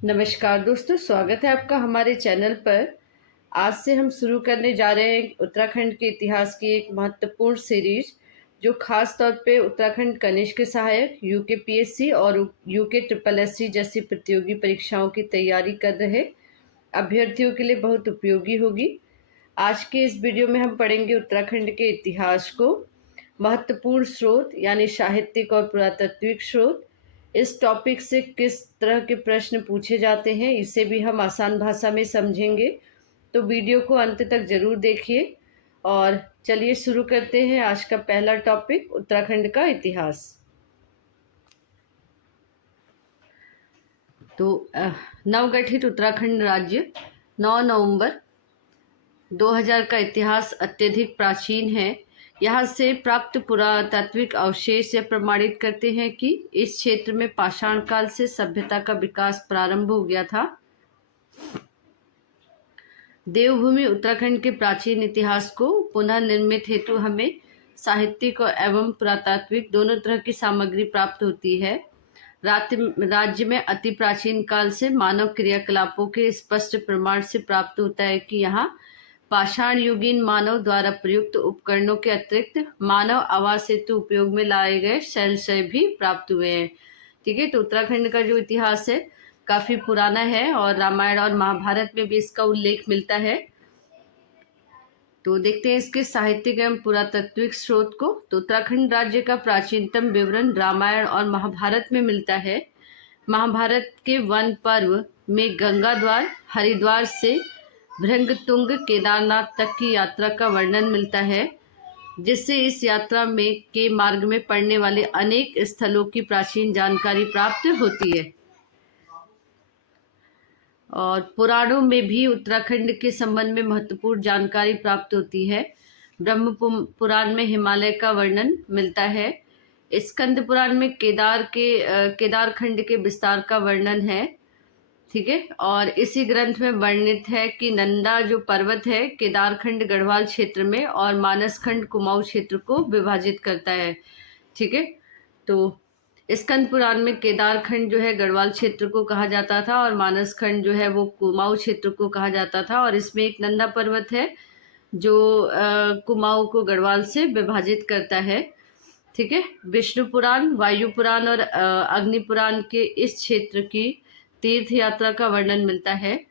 नमस्कार दोस्तों, स्वागत है आपका हमारे चैनल पर। आज से हम शुरू करने जा रहे हैं उत्तराखंड के इतिहास की एक महत्वपूर्ण सीरीज, जो खास तौर पे उत्तराखंड कनिष्क सहायक, यूके पीएससी और यूके ट्रिपल एससी जैसी प्रतियोगी परीक्षाओं की तैयारी कर रहे अभ्यर्थियों के लिए बहुत उपयोगी होगी। आज के इस वीडियो में हम पढ़ेंगे उत्तराखंड के इतिहास को, महत्वपूर्ण स्रोत यानी साहित्यिक और पुरातात्विक स्रोत, इस टॉपिक से किस तरह के प्रश्न पूछे जाते हैं इसे भी हम आसान भाषा में समझेंगे। तो वीडियो को अंत तक ज़रूर देखिए। और चलिए शुरू करते हैं आज का पहला टॉपिक, उत्तराखंड का इतिहास। तो नवगठित उत्तराखंड राज्य 9 नवंबर 2000 का इतिहास अत्यधिक प्राचीन है। यहाँ से प्राप्त पुरातात्विक अवशेष यह प्रमाणित करते हैं कि इस क्षेत्र में पाषाण काल से सभ्यता का विकास प्रारंभ हो गया था। देवभूमि उत्तराखंड के प्राचीन इतिहास को पुनः निर्मित हेतु हमें साहित्यिक एवं पुरातात्विक दोनों तरह की सामग्री प्राप्त होती है। राज्य में अति प्राचीन काल से मानव क्रियाकलापों के स्पष्ट प्रमाण से प्राप्त होता है कि यहाँ पाषाण युगीन मानव द्वारा प्रयुक्त उपकरणों के अतिरिक्त मानव आवास हेतु उपयोग में लाए गए शैलशय भी प्राप्त हुए हैं। ठीक है, तो उत्तराखंड का जो इतिहास है काफी पुराना है और रामायण और महाभारत में भी इसका उल्लेख मिलता है। तो देखते हैं इसके साहित्यिक एवं पुरातात्विक स्रोत को। तो उत्तराखंड राज्य का प्राचीनतम विवरण रामायण और महाभारत में मिलता है। महाभारत के वन पर्व में गंगा द्वार, हरिद्वार से भृंगतुंग, केदारनाथ तक की यात्रा का वर्णन मिलता है, जिससे इस यात्रा में के मार्ग में पड़ने वाले अनेक स्थलों की प्राचीन जानकारी प्राप्त होती है। और पुराणों में भी उत्तराखंड के संबंध में महत्वपूर्ण जानकारी प्राप्त होती है। ब्रह्म पुराण में हिमालय का वर्णन मिलता है। स्कंद पुराण में केदारखंड के विस्तार का वर्णन है। ठीक है, और इसी ग्रंथ में वर्णित है कि नंदा जो पर्वत है केदारखंड गढ़वाल क्षेत्र में और मानसखंड कुमाऊं क्षेत्र को विभाजित करता है। ठीक है, तो स्कंद पुराण में केदारखंड जो है गढ़वाल क्षेत्र को कहा जाता था और मानसखंड जो है वो कुमाऊं क्षेत्र को कहा जाता था। और इसमें एक नंदा पर्वत है जो कुमाऊं को गढ़वाल से विभाजित करता है। ठीक है, विष्णु पुराण, वायु पुराण और अग्नि पुराण के इस क्षेत्र की तीर्थ यात्रा का वर्णन मिलता है।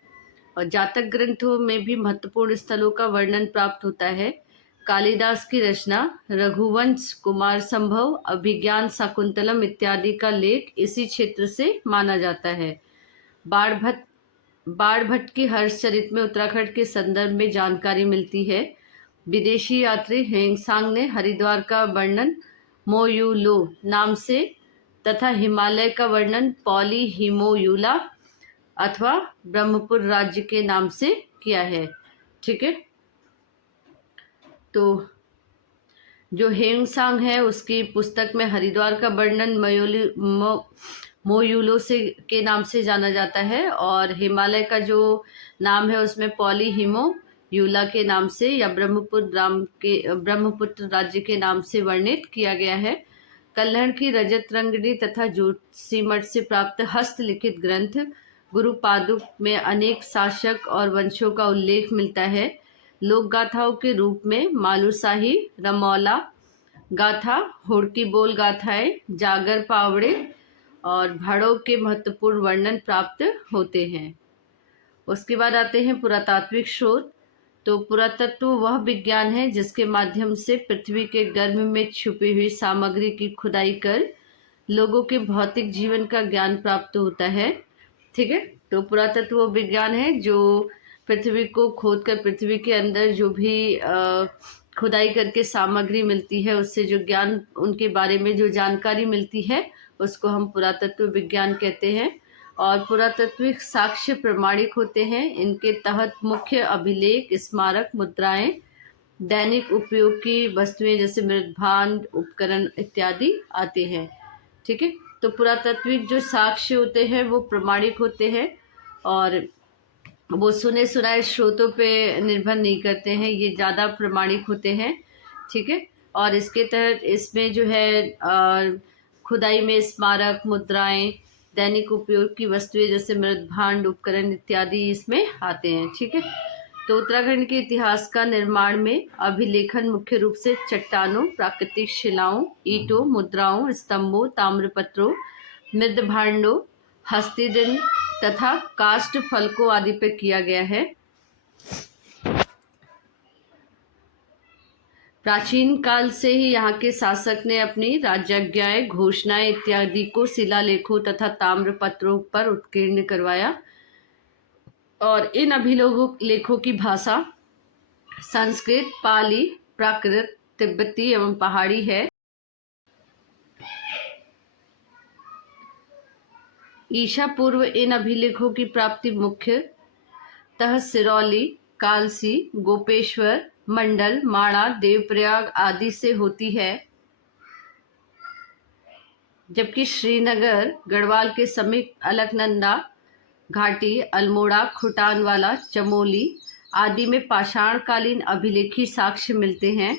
और जातक ग्रंथों में भी महत्वपूर्ण स्थलों का वर्णन प्राप्त होता है। कालिदास की रचना रघुवंश, कुमार संभव, अभिज्ञान शाकुंतलम इत्यादि का लेख इसी क्षेत्र से माना जाता है। बाणभट्ट की हर्षचरित में उत्तराखंड के संदर्भ में जानकारी मिलती है। विदेशी यात्री हेंगसांग ने हरिद्वार का वर्णन मोयूलो नाम से तथा हिमालय का वर्णन पॉली हिमोयूला अथवा ब्रह्मपुर राज्य के नाम से किया है। ठीक है, तो जो हेंगसांग है उसकी पुस्तक में हरिद्वार का वर्णन मोयूलो से के नाम से जाना जाता है और हिमालय का जो नाम है उसमें पॉली हिमोयूला के नाम से या ब्रह्मपुत्र राज्य के नाम से वर्णित किया गया है। कल्हड़ की रजत रंगनी तथा जोशीमठ से प्राप्त हस्तलिखित ग्रंथ गुरु पादुक में अनेक शासक और वंशों का उल्लेख मिलता है। लोक गाथाओं के रूप में मालूशाही, रमौला गाथा, हुड़की बोल गाथाएं, जागर पावड़े और भाड़ों के महत्वपूर्ण वर्णन प्राप्त होते हैं। उसके बाद आते हैं पुरातात्विक स्रोत। तो पुरातत्व वह विज्ञान है जिसके माध्यम से पृथ्वी के गर्भ में छुपी हुई सामग्री की खुदाई कर लोगों के भौतिक जीवन का ज्ञान प्राप्त होता है। ठीक है, तो पुरातत्व वो विज्ञान है जो पृथ्वी को खोदकर पृथ्वी के अंदर जो भी खुदाई करके सामग्री मिलती है उससे जो ज्ञान उनके बारे में जो जानकारी मिलती है उसको हम पुरातत्व विज्ञान कहते हैं। और पुरातात्विक साक्ष्य प्रमाणिक होते हैं। इनके तहत मुख्य अभिलेख, स्मारक, मुद्राएं, दैनिक उपयोग की वस्तुएं जैसे मृदभांड, उपकरण इत्यादि आते हैं। ठीक है, तो पुरातात्विक जो साक्ष्य होते हैं वो प्रमाणिक होते हैं और वो सुने सुनाए स्रोतों पे निर्भर नहीं करते हैं, ये ज़्यादा प्रमाणिक होते हैं। ठीक है, और इसके तहत इसमें जो है खुदाई में स्मारक, मुद्राएं, दैनिक उपयोग की वस्तुएं जैसे मृद भांड उपकरण इत्यादि इसमें आते हैं। ठीक है, तो उत्तराखंड के इतिहास का निर्माण में अभिलेखन मुख्य रूप से चट्टानों, प्राकृतिक शिलाओं, ईंटों, मुद्राओं, स्तंभों, ताम्रपत्रों, मृद भांडों, हस्तिदिन तथा काष्ठ फलकों आदि पर किया गया है। प्राचीन काल से ही यहाँ के शासक ने अपनी राज्याज्ञाएं, घोषणाएं इत्यादि को शिलालेखों तथा ताम्रपत्रों पर उत्कीर्ण करवाया और इन अभिलेखों की भाषा संस्कृत, पाली, प्राकृत, तिब्बती एवं पहाड़ी है। ईसा पूर्व इन अभिलेखों की प्राप्ति मुख्यतः सिरौली, कालसी, गोपेश्वर, मंडल, माणा, देवप्रयाग आदि से होती है, जबकि श्रीनगर, गढ़वाल के समीप अलकनंदा घाटी, अल्मोड़ा, खुटानवाला, चमोली आदि में पाषाणकालीन अभिलेखी साक्ष्य मिलते हैं।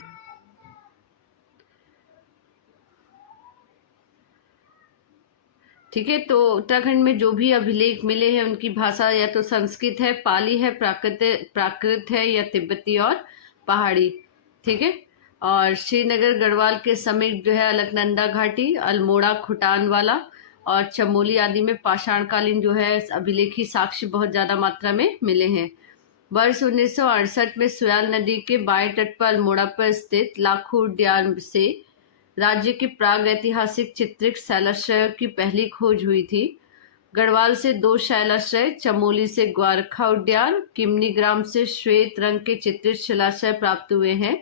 ठीक है, तो उत्तराखंड में जो भी अभिलेख मिले हैं उनकी भाषा या तो संस्कृत है, पाली है, प्राकृत है या तिब्बती और पहाड़ी। ठीक है, और श्रीनगर, गढ़वाल के समीप जो है अलकनंदा घाटी, अल्मोड़ा, खुटानवाला और चमोली आदि में पाषाणकालीन जो है अभिलेखी साक्ष्य बहुत ज्यादा मात्रा में मिले हैं। वर्ष 1968 में सुयाल नदी के बाएं तट पर अल्मोड़ा पर स्थित लाखू उद्यान से राज्य के प्राग ऐतिहासिक चित्रित शैलाश्रय की पहली खोज हुई थी। गढ़वाल से 2 शैलाश्रय, चमोली से ग्वारखा उद्यान, किमनी ग्राम से श्वेत रंग के चित्रित शिलाश्रय प्राप्त हुए हैं।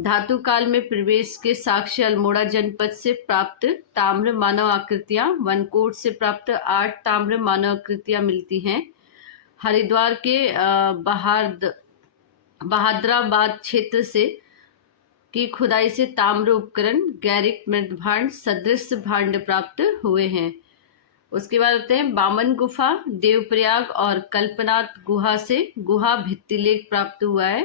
धातु काल में प्रवेश के साक्ष्य अल्मोड़ा जनपद से प्राप्त ताम्र मानव आकृतियां, वनकोट से प्राप्त 8 ताम्र मानव आकृतियां मिलती हैं। हरिद्वार के बहादराबाद क्षेत्र से की खुदाई से ताम्र उपकरण, गैरिक, मृद भांड सदृश भांड प्राप्त हुए हैं। उसके बाद होते हैं बामन गुफा, देवप्रयाग और कल्पनाथ गुहा से गुहा भित्तिलेख प्राप्त हुआ है।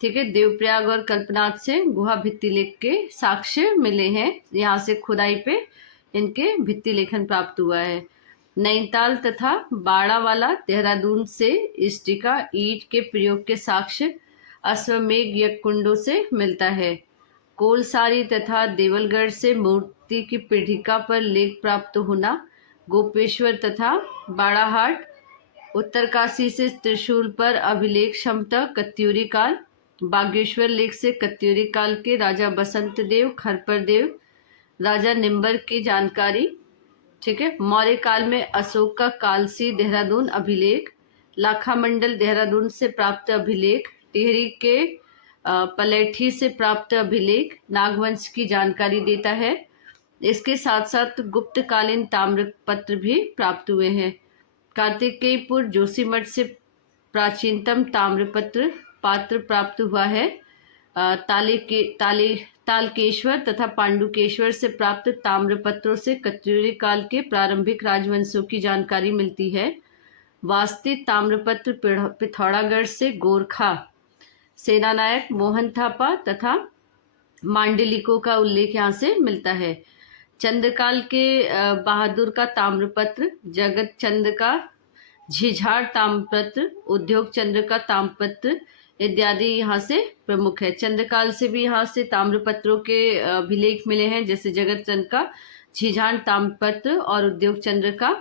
ठीक है, देवप्रयाग और कल्पनाथ से गुहा भित्तिलेख के साक्ष्य मिले हैं। यहाँ से खुदाई पे इनके भित्तिलेखन प्राप्त हुआ है। नैनीताल तथा बाड़ावाला, देहरादून से इष्टिका ईंट के प्रयोग के साक्ष्य अश्वमेघ यज्ञकुंडों से मिलता है। कोलसारी तथा देवलगढ़ से मूर्ति की पीढ़िका पर लेख प्राप्त होना। गोपेश्वर तथा बाड़ाहाट, उत्तरकाशी से त्रिशूल पर अभिलेख क्षमता कत्यूरी काल। बागेश्वर लेख से कत्यूरी काल के राजा बसंत देव, खरपर देव, राजा निम्बर की जानकारी। ठीक है, मौर्य काल में अशोक का कालसी देहरादून अभिलेख। लाखा मंडल देहरादून से प्राप्त अभिलेख। टिहरी के पलेठी से प्राप्त अभिलेख नागवंश की जानकारी देता है। इसके साथ साथ गुप्तकालीन ताम्रपत्र भी प्राप्त हुए हैं। कार्तिकेयपुर जोशीमठ से प्राचीनतम ताम्रपत्र पात्र प्राप्त हुआ है। तालकेश्वर तथा पांडुकेश्वर से प्राप्त ताम्रपत्रों से कत्यूरी काल के प्रारंभिक राजवंशों की जानकारी मिलती है। वास्ती ताम्रपत्र पिथौरागढ़ से गोरखा सेनानायक मोहन थापा तथा मांडलिकों का उल्लेख यहाँ से मिलता है। चंद्रकाल के बहादुर का ताम्रपत्र, जगत चंद्र का झिझाड़ ताम्रपत्र, उद्योग चंद्र का ताम्रपत्र इत्यादि यहाँ से प्रमुख है। चंद्रकाल से भी यहाँ से ताम्रपत्रों के अभिलेख मिले हैं, जैसे जगत चंद्र का झिझाड़ ताम्रपत्र और उद्योग चंद्र का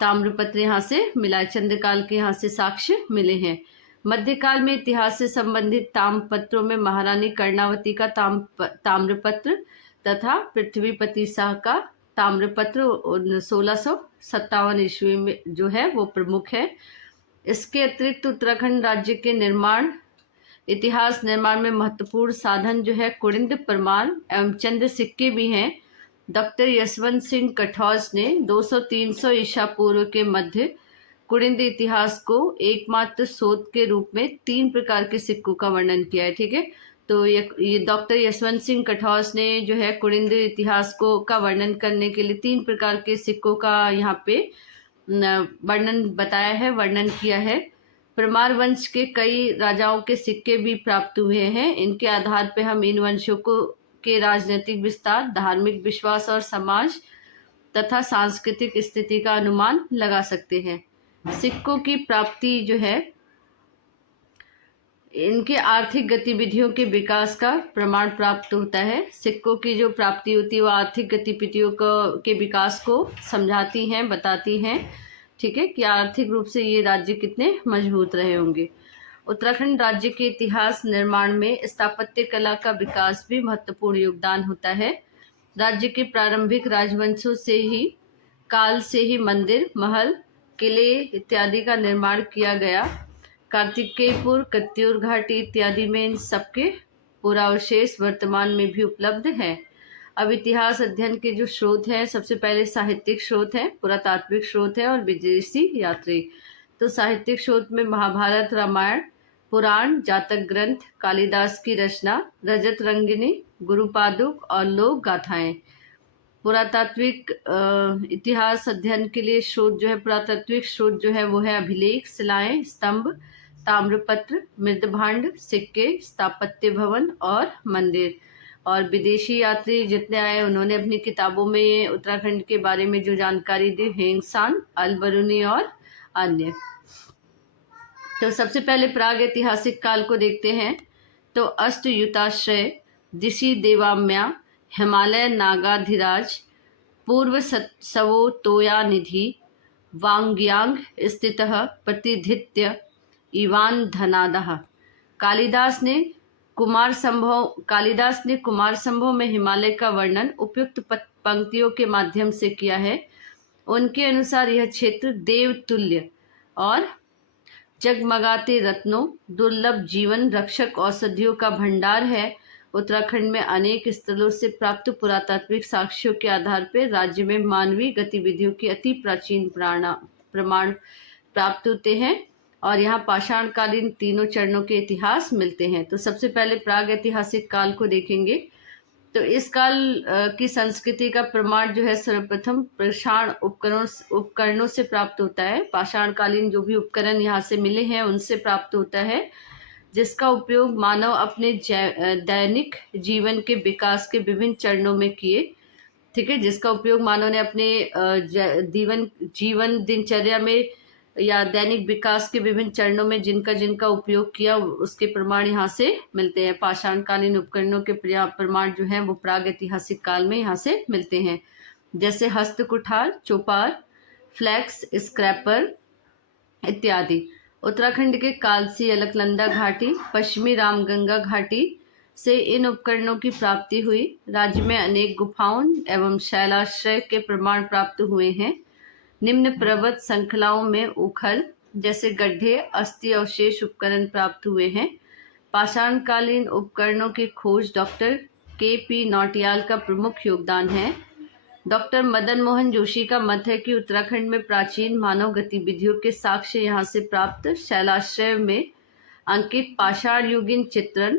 ताम्रपत्र यहाँ से मिला है। चंद्रकाल के यहाँ से साक्ष्य मिले हैं। मध्यकाल में इतिहास से संबंधित ताम्रपत्रों में महारानी कर्णावती का ताम्रपत्र तथा पृथ्वीपति शाह का ताम्रपत्र 1657 ईस्वी में जो है वो प्रमुख है। इसके अतिरिक्त उत्तराखंड राज्य के इतिहास निर्माण में महत्वपूर्ण साधन जो है कुड़िंद प्रमाण एवं चंद सिक्के भी हैं। डॉक्टर यशवंत सिंह कठौज ने 200-300 ईसा पूर्व के मध्य कुड़िंद इतिहास को एकमात्र शोध के रूप में 3 प्रकार के सिक्कों का वर्णन किया है। ठीक है, तो ये डॉक्टर यशवंत सिंह कठौज ने जो है कुड़िंद इतिहास को का वर्णन करने के लिए 3 प्रकार के सिक्कों का यहाँ पे वर्णन बताया है, वर्णन किया है। परमार वंश के कई राजाओं के सिक्के भी प्राप्त हुए हैं। इनके आधार पर हम इन वंशों को के राजनीतिक विस्तार, धार्मिक विश्वास और समाज तथा सांस्कृतिक स्थिति का अनुमान लगा सकते हैं। सिक्कों की प्राप्ति जो है, इनके आर्थिक गतिविधियों के विकास का प्रमाण प्राप्त होता है। सिक्कों की जो प्राप्ति होती है वो आर्थिक गतिविधियों के विकास को समझाती हैं, बताती हैं, ठीक है, कि आर्थिक रूप से ये राज्य कितने मजबूत रहे होंगे। उत्तराखंड राज्य के इतिहास निर्माण में स्थापत्य कला का विकास भी महत्वपूर्ण योगदान होता है। राज्य के प्रारंभिक राजवंशों से ही काल से ही मंदिर, महल, किले इत्यादि का निर्माण किया गया। कार्तिकेयपुर, कत्यूर घाटी इत्यादि में इन सबके पुरावशेष वर्तमान में भी उपलब्ध है। अब इतिहास अध्ययन के जो स्रोत हैं, सबसे पहले साहित्यिक स्रोत हैं, पुरातात्विक स्रोत है और विदेशी यात्री। तो साहित्यिक स्रोत में महाभारत, रामायण, पुराण, जातक ग्रंथ, कालिदास की रचना, रजत रंगिनी, गुरुपादुक और लोक गाथाएं। पुरातात्विक इतिहास अध्ययन के लिए स्रोत जो है, पुरातात्विक स्रोत जो है वो है अभिलेख, शिलाएं, स्तंभ, ताम्रपत्र, मृदभांड, सिक्के, स्थापत्य भवन और मंदिर। और विदेशी यात्री जितने आए उन्होंने अपनी किताबों में उत्तराखंड के बारे में जो जानकारी दी, हेंगसान, अलबरूनी और अन्य। तो सबसे पहले प्राग ऐतिहासिक काल को देखते हैं। तो अष्टयुताश्रय, दिशि देवाम्या, हिमालय नागाधिराज, पूर्व सवो तोया निधि, वांग्यांग स्थितः प्रतिधित्य इवान धनादः। कालिदास ने कुमार संभव में हिमालय का वर्णन उपयुक्त पंक्तियों के माध्यम से किया है। उनके अनुसार यह क्षेत्र देवतुल्य और जगमगाते रत्नों, दुर्लभ जीवन रक्षक औषधियों का भंडार है। उत्तराखंड में अनेक स्थलों से प्राप्त पुरातात्विक साक्ष्यों के आधार पर राज्य में मानवीय गतिविधियों के अति प्राचीन प्रमाण प्राप्त होते हैं और यहाँ पाषाणकालीन तीनों चरणों के इतिहास मिलते हैं। तो सबसे पहले प्राग ऐतिहासिक काल को देखेंगे। तो इस काल की संस्कृति का प्रमाण जो है सर्वप्रथम पाषाण उपकरणों से प्राप्त होता है। पाषाणकालीन जो भी उपकरण यहाँ से मिले हैं उनसे प्राप्त होता है, जिसका उपयोग मानव अपने दैनिक जीवन के विकास के विभिन्न चरणों में किए, ठीक है, जिसका उपयोग मानव ने अपने जीवन दिनचर्या में या दैनिक विकास के विभिन्न चरणों में जिनका उपयोग किया, उसके प्रमाण यहाँ से मिलते हैं। पाषाणकालीन उपकरणों के प्रमाण जो हैं वो प्राग ऐतिहासिक काल में यहाँ से मिलते हैं, जैसे हस्त कुठार, चौपार, फ्लैक्स स्क्रैपर इत्यादि। उत्तराखंड के कालसी, अलकनंदा घाटी, पश्चिमी रामगंगा घाटी से इन उपकरणों की प्राप्ति हुई। राज्य में अनेक गुफाओं एवं शैलाश्रय के प्रमाण प्राप्त हुए हैं। निम्न पर्वत श्रृंखलाओं में उखल जैसे गड्ढे, अस्थि अवशेष उपकरण प्राप्त हुए हैं। पाषाणकालीन उपकरणों की खोज डॉक्टर के.पी. नौटियाल का प्रमुख योगदान है। डॉक्टर मदन मोहन जोशी का मत है कि उत्तराखंड में प्राचीन मानव गतिविधियों के साक्ष्य यहाँ से प्राप्त शैलाश्रय में अंकित पाषाण युगीन चित्रण,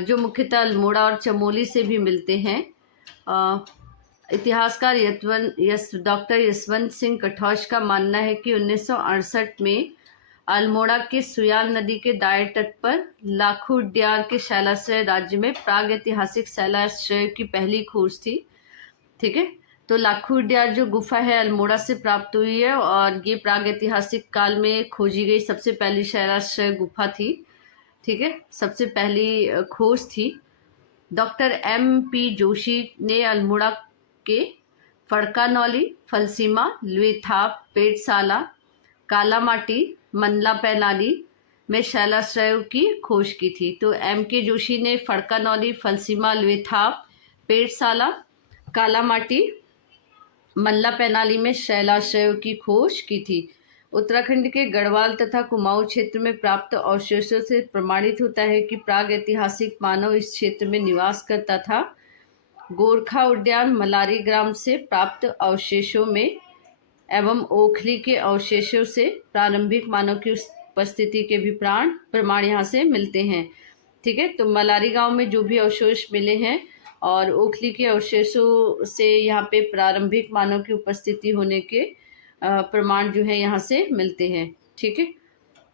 जो मुख्यतः अल्मोड़ा और चमोली से भी मिलते हैं। इतिहासकार डॉक्टर यशवंत सिंह कठौच का मानना है कि 1968 में अल्मोड़ा के सुयाल नदी के दाएं तट पर लाखुड्यार के शैलाश्रय राज्य में प्राग ऐतिहासिक शैलाश्रय की पहली खोज थी, ठीक है। तो लाखुड्यार जो गुफा है अल्मोड़ा से प्राप्त हुई है और ये प्राग ऐतिहासिक काल में खोजी गई सबसे पहली शैलाश्रय गुफा थी, ठीक है, सबसे पहली खोज थी। Doctor M.P. जोशी ने अल्मोड़ा के फड़कानौली, फलसीमा, लुएथाप, पेटसाला, कालामाटी, मंदला पैनाली में शैलाश्रयों की खोज की थी। तो M.K. जोशी ने फड़कानौली, फलसीमा, लुएथाप, पेटसाला, कालामाटी, मंदला पैनाली में शैलाश्रयों की खोज की थी। उत्तराखंड के गढ़वाल तथा कुमाऊं क्षेत्र में प्राप्त अवशेषों से प्रमाणित होता है कि प्राग ऐतिहासिक मानव इस क्षेत्र में निवास करता था। गोरखा उद्यान, मलारी ग्राम से प्राप्त अवशेषों में एवं ओखली के अवशेषों से प्रारंभिक मानव की उपस्थिति के भी प्रमाण यहाँ से मिलते हैं, ठीक है। तो मलारी गांव में जो भी अवशेष मिले हैं और ओखली के अवशेषों से यहाँ पे प्रारंभिक मानव की उपस्थिति होने के प्रमाण जो है यहाँ से मिलते हैं, ठीक है।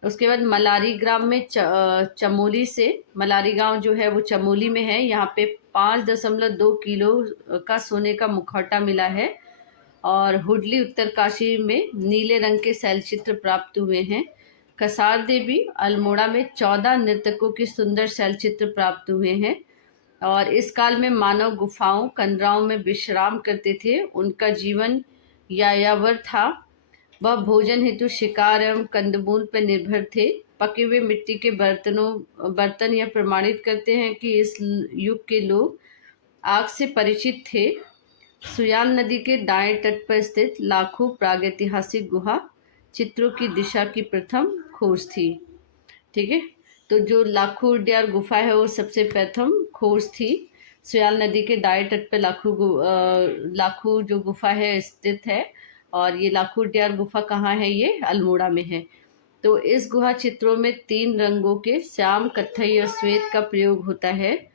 उसके बाद मलारी ग्राम में चमोली से, मलारी गांव जो है वो चमोली में है, यहाँ पे 5.2 किलो का सोने का मुखौटा मिला है। और हुडली उत्तरकाशी में नीले रंग के शैलचित्र प्राप्त हुए हैं। कसार देवी अल्मोड़ा में 14 नर्तकों के सुंदर शैलचित्र प्राप्त हुए हैं। और इस काल में मानव गुफाओं कंदराओं में विश्राम करते थे। उनका जीवन यायावर था। वह भोजन हेतु शिकार एवं कंदमूल पर निर्भर थे। पके हुए मिट्टी के बर्तन यह प्रमाणित करते हैं कि इस युग के लोग आग से परिचित थे। सुयाल नदी के दाएं तट पर स्थित लाखों प्रागैतिहासिक गुहा चित्रों की दिशा की प्रथम खोज थी। ठीक है, तो जो लाखों उड्यार गुफा है वो सबसे प्रथम खोज थी। सुयाल नदी के दाएं तट पर लाखों जो गुफा है स्थित है। और ये लाखों उड्यार गुफा कहाँ है? ये अल्मोड़ा में है। तो इस गुहा चित्रों में 3 रंगों के श्याम, कत्थई और श्वेत का प्रयोग होता है।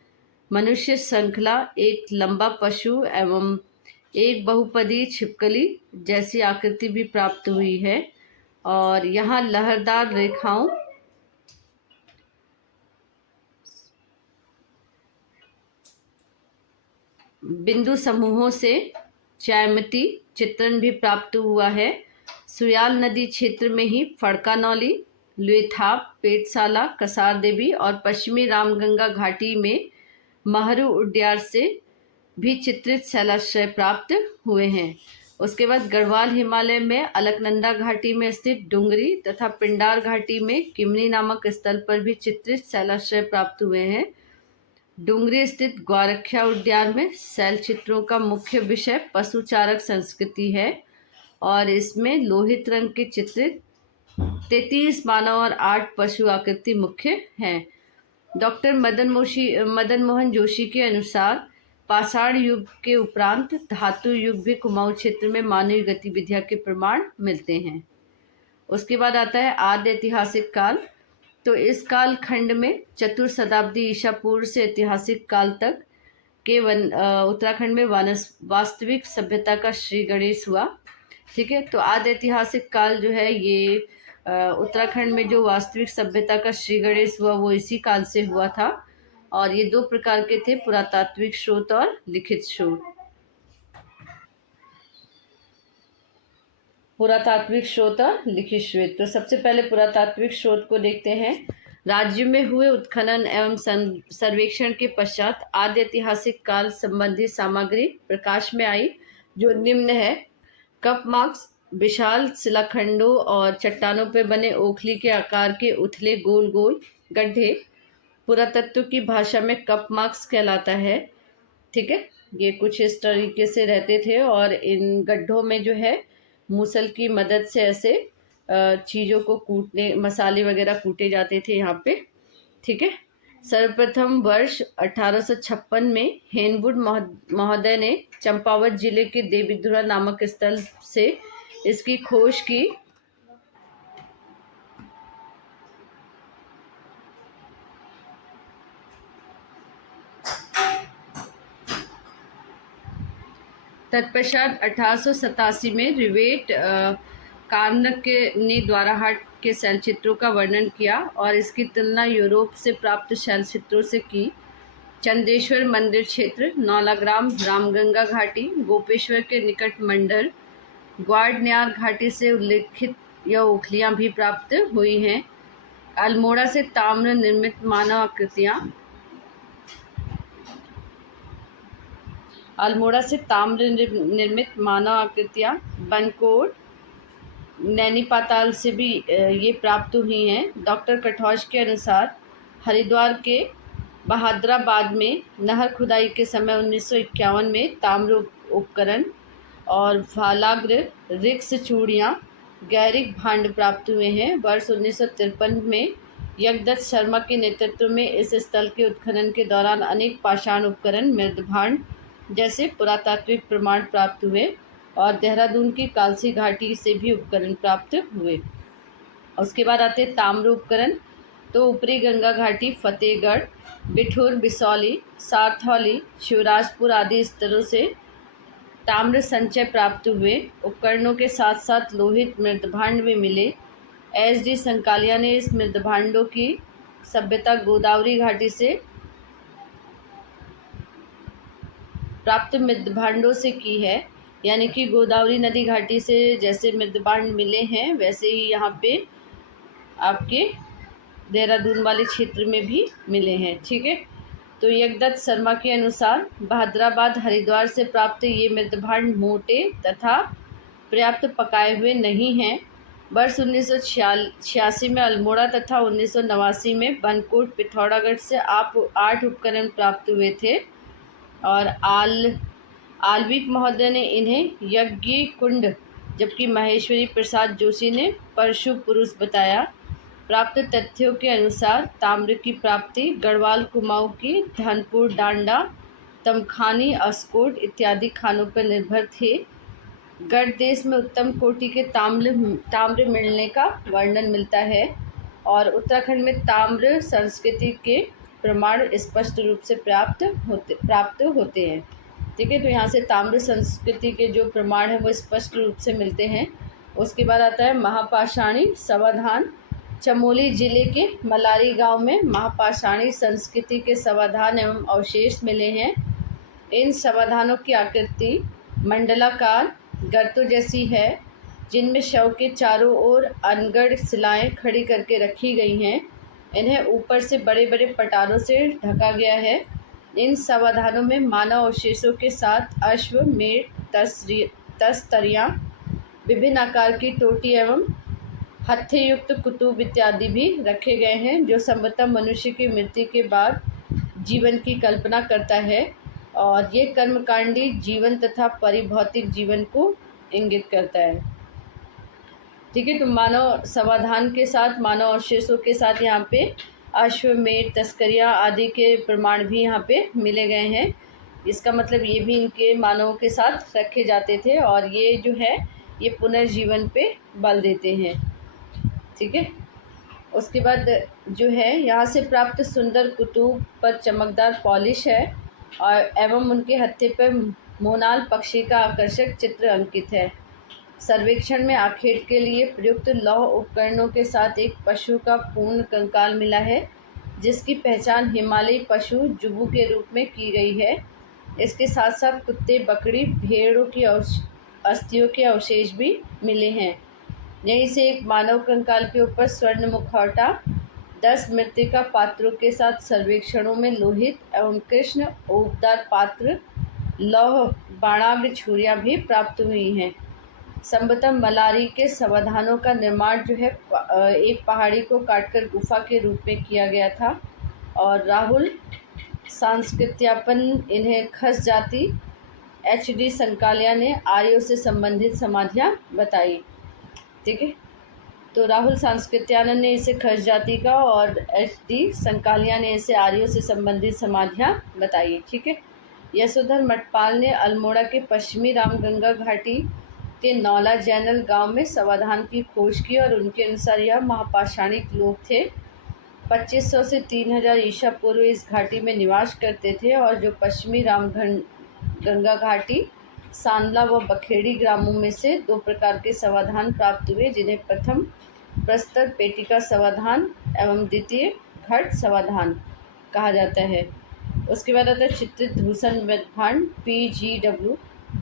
मनुष्य श्रृंखला, एक लंबा पशु एवं एक बहुपदी छिपकली जैसी आकृति भी प्राप्त हुई है। और यहाँ लहरदार रेखाओं बिंदु समूहों से च्यामिति चित्रण भी प्राप्त हुआ है। सुयाल नदी क्षेत्र में ही फड़कानौली, लुएथाप, पेटशाला, कसार देवी और पश्चिमी रामगंगा घाटी में महरू उड्यार से भी चित्रित शैलाश्रय प्राप्त हुए हैं। उसके बाद गढ़वाल हिमालय में अलकनंदा घाटी में स्थित डुंगरी तथा पिंडार घाटी में किमनी नामक स्थल पर भी चित्रित शैलाश्रय प्राप्त हुए हैं। डुंगरी स्थित ग्वारख्या उद्यान में शैल चित्रों का मुख्य विषय पशुचारक संस्कृति है। और इसमें लोहित रंग के चित्रित 33 मानव और 8 पशु आकृति मुख्य हैं। डॉक्टर मदन मोहन जोशी के अनुसार पाषाण युग के उपरांत धातु युग भी कुमाऊं क्षेत्र में मानवीय गतिविधियां के प्रमाण मिलते हैं। उसके बाद आता है आद्य ऐतिहासिक काल। तो इस काल खंड में चतुर्थ शताब्दी ईसा पूर्व से ऐतिहासिक काल तक के उत्तराखंड में वास्तविक सभ्यता का श्री गणेश हुआ। ठीक है, तो आद्य ऐतिहासिक काल जो है ये उत्तराखंड में जो वास्तविक सभ्यता का श्री गणेश हुआ वो इसी काल से हुआ था। और ये 2 प्रकार के थे, पुरातात्विक स्रोत और लिखित स्रोत। पुरातात्विक स्रोत और लिखित स्रोत। तो सबसे पहले पुरातात्विक स्रोत को देखते हैं। राज्य में हुए उत्खनन एवं सर्वेक्षण के पश्चात आद्य ऐतिहासिक काल संबंधी सामग्री प्रकाश में आई, जो निम्न है। कप मार्क्स, विशाल शिलाखंडों और चट्टानों पर बने ओखली के आकार के उथले गोल गोल गड्ढे पुरातत्व की भाषा में कप मार्क्स कहलाता है। ठीक है, ये कुछ इस तरीके से रहते थे और इन गड्ढों में जो है मूसल की मदद से ऐसे चीज़ों को कूटने, मसाले वगैरह कूटे जाते थे यहाँ पे। ठीक है, सर्वप्रथम वर्ष 1856 में हेनवुड महोदय ने चंपावत जिले के देवीधुरा नामक स्थल से इसकी खोज की। तत्पश्चात 1887 में रिवेट कार्नक ने द्वाराहाट के शैलचित्रों का वर्णन किया और इसकी तुलना यूरोप से प्राप्त शैलचित्रों से की। चंदेश्वर मंदिर क्षेत्र, नौलाग्राम, रामगंगा घाटी, गोपेश्वर के निकट मंडल, ग्वाडन्यार घाटी से उल्लेखित यह ओखलियाँ भी प्राप्त हुई हैं। अल्मोड़ा से ताम्र निर्मित मानव आकृतियाँ बनकोट, नैनीपाताल से भी ये प्राप्त हुई हैं। डॉक्टर कठौज के अनुसार हरिद्वार के बहादराबाद में नहर खुदाई के समय 1951 में ताम्र उपकरण और भालाग्र, रिक्स चूड़ियाँ, गैरिक भांड प्राप्त हुए हैं। वर्ष 1953 में यज्ञदत्त शर्मा के नेतृत्व में इस स्थल के उत्खनन के दौरान अनेक पाषाण उपकरण, मृदभांड जैसे पुरातात्विक प्रमाण प्राप्त हुए और देहरादून की कालसी घाटी से भी उपकरण प्राप्त हुए। उसके बाद आते ताम्र उपकरण। तो ऊपरी गंगा घाटी, फतेहगढ़, बिठूर, बिसौली, सारथौली, शिवराजपुर आदि स्थलों से ताम्र संचय प्राप्त हुए। उपकरणों के साथ साथ लोहित मृदभांड भी मिले। एस.डी. संकालिया ने इस मृदभांडों की सभ्यता गोदावरी घाटी से प्राप्त मृदभांडों से की है। यानी कि गोदावरी नदी घाटी से जैसे मृदभांड मिले हैं वैसे ही यहाँ पे आपके देहरादून वाले क्षेत्र में भी मिले हैं। ठीक है, तो यज्ञदत्त शर्मा के अनुसार बहादुराबाद हरिद्वार से प्राप्त ये मृदभांड मोटे तथा पर्याप्त पकाए हुए नहीं हैं। वर्ष 1986 में अल्मोड़ा तथा 1989 में बनकोट पिथौरागढ़ से आप 8 उपकरण प्राप्त हुए थे और आल्विक महोदय ने इन्हें यज्ञ कुंड जबकि महेश्वरी प्रसाद जोशी ने परशु पुरुष बताया। प्राप्त तथ्यों के अनुसार ताम्र की प्राप्ति गढ़वाल कुमाऊं की धनपुर डांडा तमखानी अस्कोट इत्यादि खानों पर निर्भर थे। गढ़ देश में उत्तम कोटि के ताम्र मिलने का वर्णन मिलता है और उत्तराखंड में ताम्र संस्कृति के प्रमाण स्पष्ट रूप से प्राप्त होते हैं। ठीक है, तो यहाँ से ताम्र संस्कृति के जो प्रमाण हैं वो स्पष्ट रूप से मिलते हैं। उसके बाद आता है महापाषाणी समाधान। चमोली जिले के मलारी गांव में महापाषाणी संस्कृति के समाधान एवं अवशेष मिले हैं। इन समाधानों की आकृति मंडलाकार गर्तों जैसी है जिनमें शव के चारों ओर अनगढ़ शिलाएं खड़ी करके रखी गई हैं। इन्हें ऊपर से बड़े बड़े पटारों से ढका गया है। इन समाधानों में मानव अवशेषों के साथ अश्व मेट तस्तरियाँ विभिन्न आकार की टोटी एवं हत्थे युक्त कुतुब इत्यादि भी रखे गए हैं जो संभवतः मनुष्य की मृत्यु के बाद जीवन की कल्पना करता है और ये कर्मकांडी जीवन तथा परिभौतिक जीवन को इंगित करता है। ठीक है, तो मानव समाधान के साथ मानव अवशेषों के साथ यहाँ पे अश्वमेध तस्करियाँ आदि के प्रमाण भी यहाँ पे मिले गए हैं। इसका मतलब ये भी इनके मानवों के साथ रखे जाते थे और ये जो है ये पुनर्जीवन पे बल देते हैं। ठीक है, उसके बाद जो है यहाँ से प्राप्त सुंदर कुतूब पर चमकदार पॉलिश है और एवं उनके हत्थे पर मोनाल पक्षी का आकर्षक चित्र अंकित है। सर्वेक्षण में आखेट के लिए प्रयुक्त लौह उपकरणों के साथ एक पशु का पूर्ण कंकाल मिला है जिसकी पहचान हिमालयी पशु जुबू के रूप में की गई है। इसके साथ साथ कुत्ते बकरी भेड़ों की अस्थियों के अवशेष भी मिले हैं। यहीं से एक मानव कंकाल के ऊपर स्वर्ण मुखौटा 10 मृतिका पात्रों के साथ सर्वेक्षणों में लोहित एवं कृष्ण ओपदार पात्र लौह बाणाग्र छुरियाँ भी प्राप्त हुई हैं। संभवतः मलारी के समाधानों का निर्माण जो है एक पहाड़ी को काटकर गुफा के रूप में किया गया था और राहुल सांस्कृत्यापन इन्हें खस जाति HD संकालिया ने आर्यों से संबंधित समाधियाँ बताई। ठीक है, तो राहुल सांस्कृत्यानंद ने इसे खस जाति का और HD संकालिया ने इसे आर्यों से संबंधित समाधियाँ बताई। ठीक है, यशोधर मठपाल ने अल्मोड़ा के पश्चिमी रामगंगा घाटी के नौला जैनल गांव में समाधान की खोज की और उनके अनुसार यह महापाषाणिक लोग थे। 2500 से 3000 ईसा पूर्व इस घाटी में निवास करते थे और जो पश्चिमी रामगंगा घाटी सांदला व बखेड़ी ग्रामों में से 2 प्रकार के समाधान प्राप्त हुए जिन्हें प्रथम प्रस्तर पेटिका समाधान एवं द्वितीय घट समाधान कहा जाता है। उसके बाद आता है चित्रित धूसन मृदभांड PGW।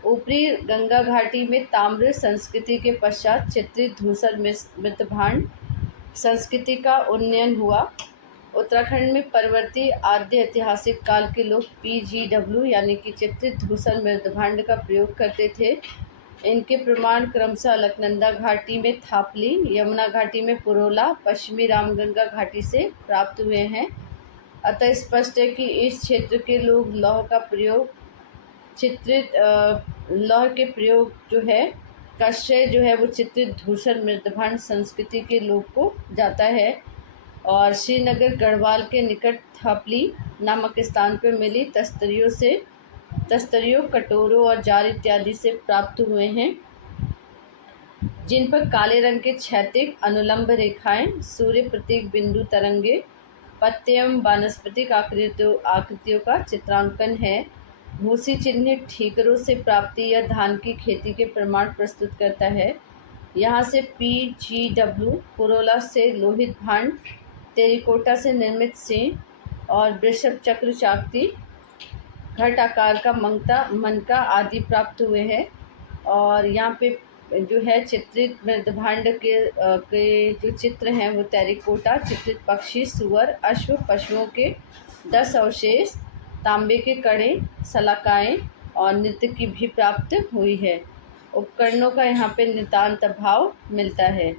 ऊपरी गंगा घाटी में ताम्र संस्कृति के पश्चात चित्रित धूसर मृदभांड संस्कृति का उन्नयन हुआ। उत्तराखंड में परवर्ती आद्य ऐतिहासिक काल के लोग PGW यानी कि चित्रित धूसर मृदभांड का प्रयोग करते थे। इनके प्रमाण क्रमशः अलकनंदा घाटी में थापली, यमुना घाटी में पुरोला, पश्चिमी रामगंगा घाटी से प्राप्त हुए हैं। अतः स्पष्ट है कि इस क्षेत्र के लोग लौह के प्रयोग जो है का श्रेय जो है वो चित्रित धूसर मृदभांड संस्कृति के लोग को जाता है और श्रीनगर गढ़वाल के निकट थापली नामक स्थान पर मिली तस्तरियों कटोरों और जार इत्यादि से प्राप्त हुए हैं जिन पर काले रंग के क्षैतिक अनुलंब रेखाएं, सूर्य प्रतीक बिंदु तरंगे, पत्ते एवं वानस्पतिक आकृतियों का चित्रांकन है। भूसी चिन्हित ठीकरों से प्राप्ति या धान की खेती के प्रमाण प्रस्तुत करता है। यहाँ से PGW पुरोला से लोहित भांड, टेरिकोटा से निर्मित सिंह और वृषभ चक्र चाकती घट आकार का मनका आदि प्राप्त हुए हैं। और यहाँ पे जो है चित्रित मृदभांड के जो चित्र हैं वो टेराकोटा, चित्रित पक्षी, सुअर, अश्व, पशुओं के 10 अवशेष, तांबे के कड़े, सलाकाएँ और नृत्य की भी प्राप्त हुई है। उपकरणों का यहाँ पे नितांत अभाव मिलता है।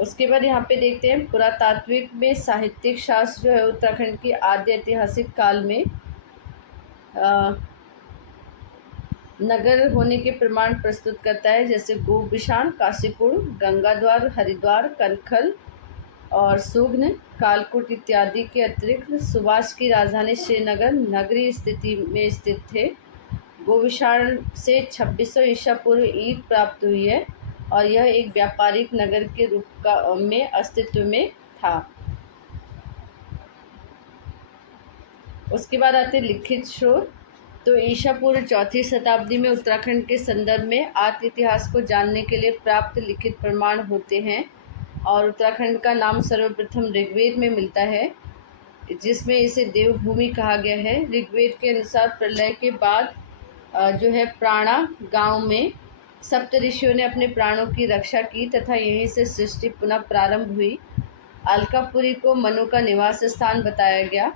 उसके बाद यहाँ पे देखते हैं पुरातात्विक में साहित्यिक शास्त्र जो है उत्तराखंड की आद्य ऐतिहासिक काल में नगर होने के प्रमाण प्रस्तुत करता है, जैसे गोबिशान, काशीपुर, गंगाद्वार, हरिद्वार, कनखल और सुगन, कालकुट इत्यादि के अतिरिक्त सुभाष की राजधानी श्रीनगर नगरीय स्थिति में स्थित थे। गोविशाण से 2600 ईसा पूर्व ईंट प्राप्त हुई है और यह एक व्यापारिक नगर के रूप में अस्तित्व में था। उसके बाद आते हैं लिखित स्रोत। तो ईसा पूर्व 4वीं शताब्दी में उत्तराखंड के संदर्भ में आर्य इतिहास को जानने के लिए प्राप्त लिखित प्रमाण होते हैं और उत्तराखंड का नाम सर्वप्रथम ऋग्वेद में मिलता है, जिसमें इसे देवभूमि कहा गया है। ऋग्वेद के अनुसार प्रलय के बाद जो है प्राणा गांव में सप्त ऋषियों ने अपने प्राणों की रक्षा की तथा यहीं से सृष्टि पुनः प्रारंभ हुई। अलकापुरी को मनु का निवास स्थान बताया गया।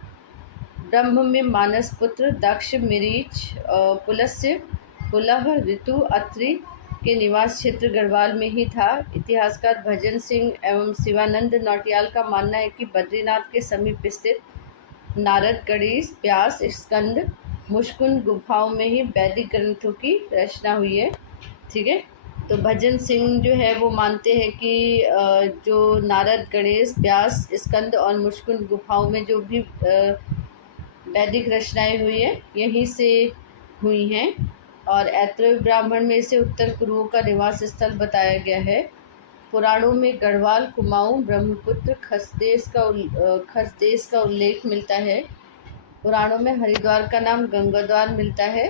ब्रह्म में मानस पुत्र दक्ष, मिरीच, पुलस्त्य, पुलह, ऋतु, अत्रि के निवास क्षेत्र गढ़वाल में ही था। इतिहासकार भजन सिंह एवं शिवानंद नौटियाल का मानना है कि बद्रीनाथ के समीप स्थित नारद, गणेश, व्यास, स्कंद, मुष्कुंद गुफाओं में ही वैदिक ग्रंथों की रचना हुई है। ठीक है, तो भजन सिंह जो है वो मानते हैं कि जो नारद, गणेश, व्यास, स्कंद और मुष्कुंद गुफाओं में जो भी वैदिक रचनाएं हुई है यहीं से हुई हैं। और ऐतरेय ब्राह्मण में इसे उत्तर कुरुओं का निवास स्थल बताया गया है। पुराणों में गढ़वाल, कुमाऊं, ब्रह्मपुत्र, खसदेश का उल्लेख मिलता है। पुराणों में हरिद्वार का नाम गंगाद्वार मिलता है।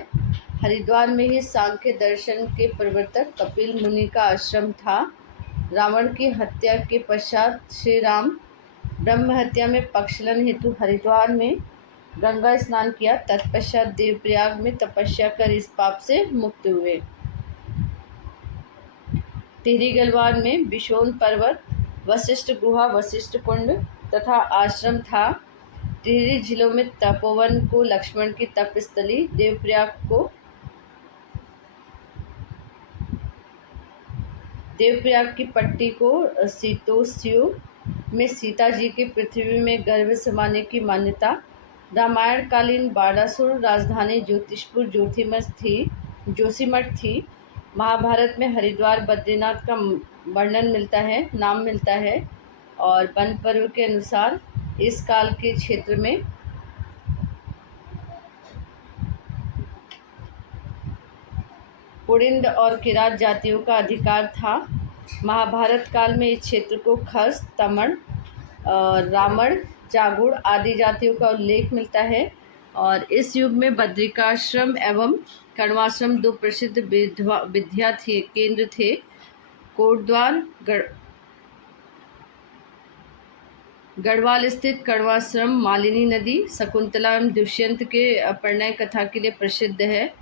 हरिद्वार में ही सांख्य दर्शन के प्रवर्तक कपिल मुनि का आश्रम था। रावण की हत्या के पश्चात श्री राम ब्रह्म हत्या में पक्षलन हेतु हरिद्वार में गंगा स्नान किया। तत्पश्चात देवप्रयाग में तपस्या कर इस पाप से मुक्त हुए। टिहरी गढ़वाल में बिशोन पर्वत, वशिष्ठ गुहा, वशिष्ठ कुंड तथा आश्रम था। टिहरी जिलों में तपोवन को लक्ष्मण की तपस्थली, देवप्रयाग की पट्टी को सीतोस्यु में सीता जी के पृथ्वी में गर्भ समाने की मान्यता। रामायण कालीन बाणासुर राजधानी ज्योतिषपुर जोशीमठ थी। महाभारत में हरिद्वार बद्रीनाथ का वर्णन मिलता है, नाम मिलता है। और वन पर्व के अनुसार इस काल के क्षेत्र में पुड़िंद और किरात जातियों का अधिकार था। महाभारत काल में इस क्षेत्र को खस, तमण, रामण, जागुड़ आदि जातियों का उल्लेख मिलता है। और इस युग में बद्रिकाश्रम एवं कण्वाश्रम दो प्रसिद्ध विद्या केंद्र थे। कोटद्वार गढ़वाल स्थित कण्वाश्रम मालिनी नदी, शकुंतला एवं दुष्यंत के प्रणय कथा के लिए प्रसिद्ध है।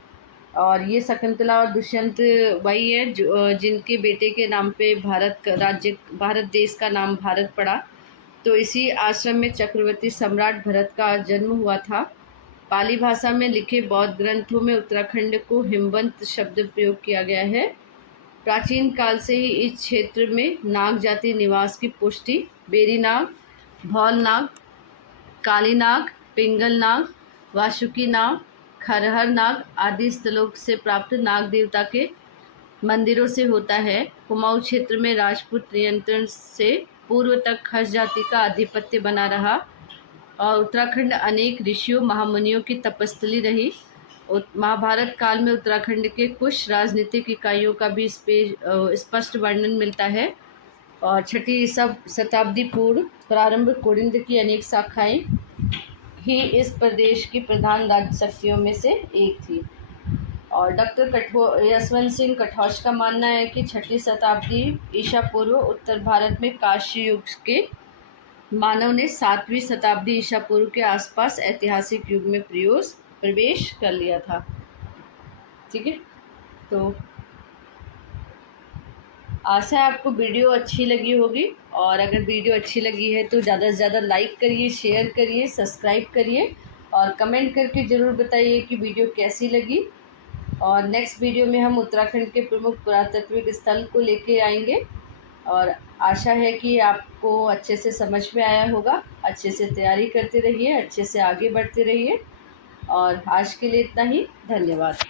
और ये शकुंतला और दुष्यंत वही है जिनके बेटे के नाम पे भारत देश का नाम भारत पड़ा। तो इसी आश्रम में चक्रवर्ती सम्राट भरत का जन्म हुआ था। पाली भाषा में लिखे बौद्ध ग्रंथों में उत्तराखंड को हिमवंत शब्द प्रयोग किया गया है। प्राचीन काल से ही इस क्षेत्र में नाग जाति निवास की पुष्टि बेरी नाग, भौल नाग, काली नाग, पिंगल नाग, वासुकी नाग, खरहर नाग आदि स्थलों से प्राप्त नाग देवता के मंदिरों से होता है। कुमाऊं क्षेत्र में राजपूत नियंत्रण से पूर्व तक खस जाति का आधिपत्य बना रहा और उत्तराखंड अनेक ऋषियों महामुनियों की तपस्थली रही। महाभारत काल में उत्तराखंड के कुछ राजनीतिक इकाइयों का भी स्पष्ट वर्णन मिलता है। और 6वीं शताब्दी पूर्व प्रारंभ कुड़िंद की अनेक शाखाएं ही इस प्रदेश की प्रधान राज्य शक्तियों में से एक थी। और डॉक्टर यशवंत सिंह कठौच का मानना है कि 6वीं शताब्दी ईसा पूर्व उत्तर भारत में काशी युग के मानव ने 7वीं शताब्दी ईसा पूर्व के आसपास ऐतिहासिक युग में प्रवेश प्रवेश कर लिया था। ठीक है, तो आशा है आपको वीडियो अच्छी लगी होगी, और अगर वीडियो अच्छी लगी है तो ज़्यादा से ज़्यादा लाइक करिए, शेयर करिए, सब्सक्राइब करिए और कमेंट करके ज़रूर बताइए कि वीडियो कैसी लगी। और नेक्स्ट वीडियो में हम उत्तराखंड के प्रमुख पुरातात्विक स्थल को लेके आएंगे, और आशा है कि आपको अच्छे से समझ में आया होगा। अच्छे से तैयारी करते रहिए, अच्छे से आगे बढ़ते रहिए, और आज के लिए इतना ही। धन्यवाद।